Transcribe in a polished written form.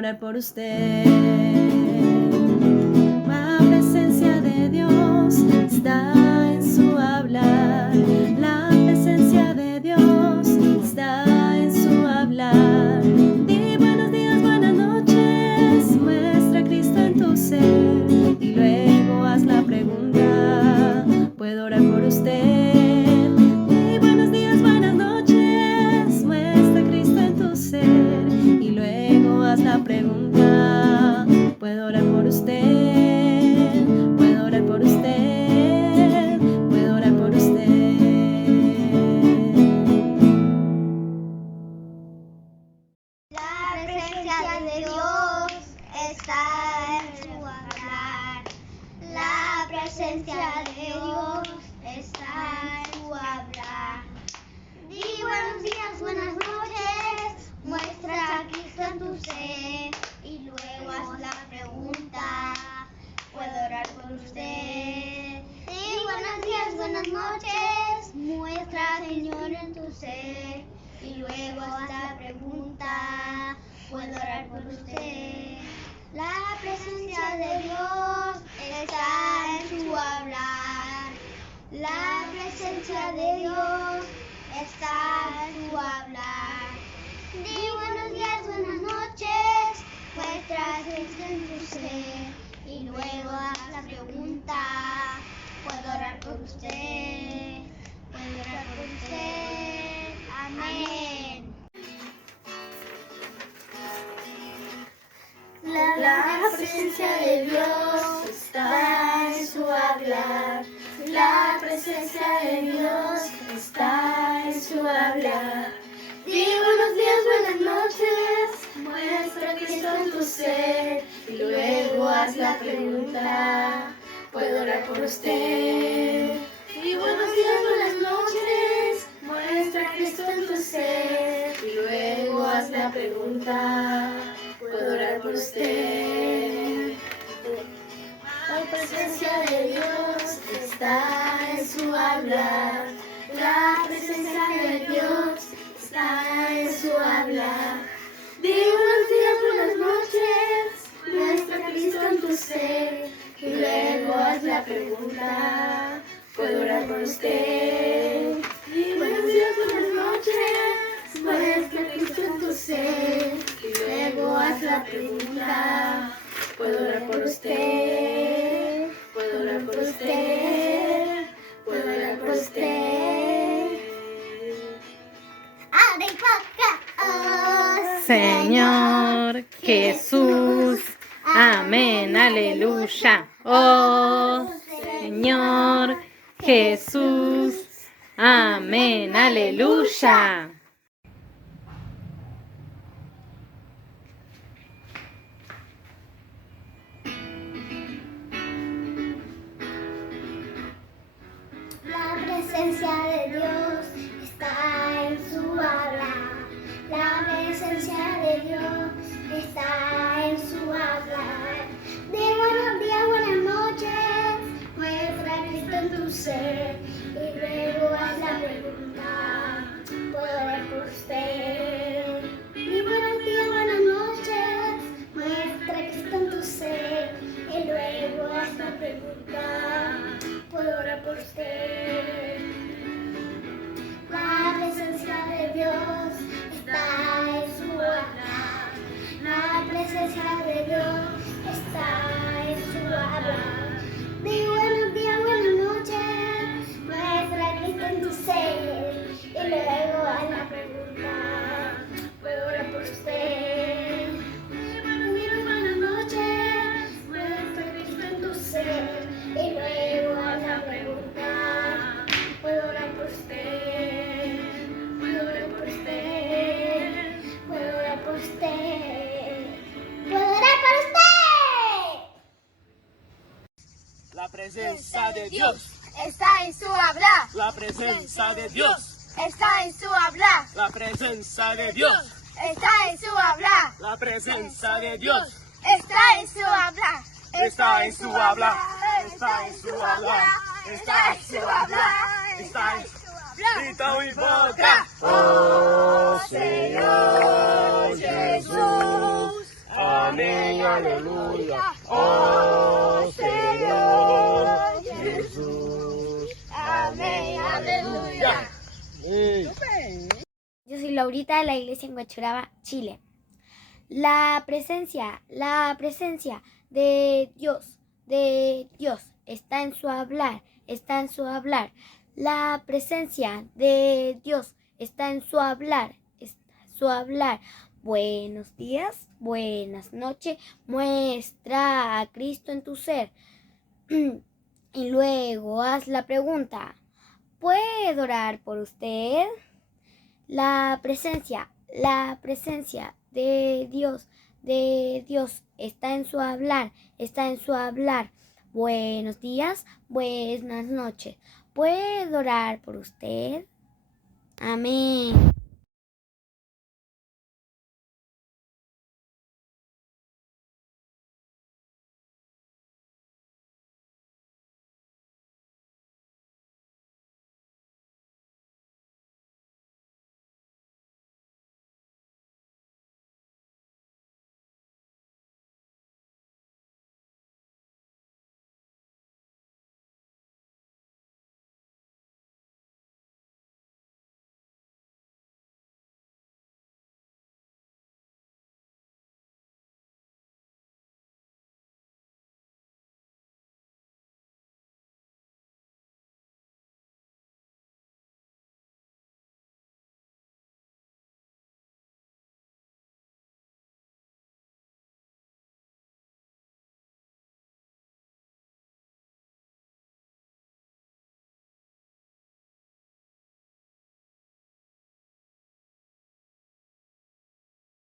orar por usted. La presencia de Dios está en su hablar. La presencia de Dios está en su hablar. Di buenos días, buenas noches, muestra a Cristo en tu ser y luego haz la pregunta, ¿puedo orar por usted? Di buenos días, buenas noches, muestra a Cristo en tu ser y luego haz la pregunta, ¿puedo orar por usted? ¿Puedo orar por usted? ¿Puedo orar por usted? La presencia de Dios está en su hablar. La presencia de Dios está en su hablar. Di buenos días, buenas noches, muestra a Cristo en tu ser y luego haz la pregunta, ¿puedo orar por usted? Di buenos días, buenas noches, muestra al Señor en tu ser y luego haz la pregunta, ¿puedo orar por usted? La presencia de Dios está en su hablar. La presencia de Dios está en su hablar. Di buenos días, buenas noches, muestra a Cristo en tu ser y luego haz la pregunta, ¿puedo orar por usted? ¿Puedo orar por usted? Amén. La presencia de Dios está en su hablar. La presencia de Dios está en su hablar. Di buenos días, buenas noches, muestra a Cristo en tu ser y luego haz la pregunta, ¿puedo orar por usted? Di buenos días, buenas noches, muestra a Cristo en tu ser y luego haz la pregunta, ¿puedo orar por usted? La presencia de Dios está en su hablar. La presencia de Dios está en su hablar. Di buenos días, buenas noches, muestra a Cristo en tu ser y luego haz la pregunta, ¿puedo orar por usted? Di buenos días, buenas noches, muestra a Cristo en tu ser y luego haz la pregunta, ¿puedo orar por usted? ¿Puedo orar por usted? ¿Puedo orar por usted? ¡Abre boca! Oh, Señor Jesús, amén, aleluya. Oh Señor Jesús, amén, aleluya. La presencia de Dios está en su hablar. La presencia de Dios está en su hablar. Di buenos días, buenas noches, muestra a Cristo en tu ser y luego haz la pregunta, ¿puedo orar por usted? Di buenos días, buenas noches, muestra a Cristo en tu ser y luego haz la pregunta, ¿puedo orar por usted? La presencia de Dios está en su hablar. La presencia de Dios está en su hablar. Di buenos días, buenas noches, muestra a Cristo en tu ser y luego haz la pregunta, ¿puedo orar por usted? Di buenos días, buenas noches, muestra a Cristo en tu ser y luego haz la pregunta, ¿puedo orar por usted? ¿Puedo orar por usted? ¿Puedo orar por usted? ¿Puedo orar por usted? La presencia de Dios está en su hablar. La presencia de Dios Está en su hablar. La presencia de Dios Está en su hablar. La presencia de Dios Está en su hablar. está en su hablar. Está en su hablar. Está en su hablar. Está en su hablar. Grita mi boca. Oh Señor Jesús. aleluya. Oh Señor Jesús. Amén, aleluya. Yo soy Laurita de la iglesia en Huachuraba, Chile. La presencia de Dios está en su hablar, está en su hablar. La presencia de Dios está en su hablar, está en su hablar. Buenos días, buenas noches, muestra a Cristo en tu ser. Y luego haz la pregunta, ¿puedo orar por usted? La presencia de Dios está en su hablar, está en su hablar. Buenos días, buenas noches. ¿Puedo orar por usted? Amén.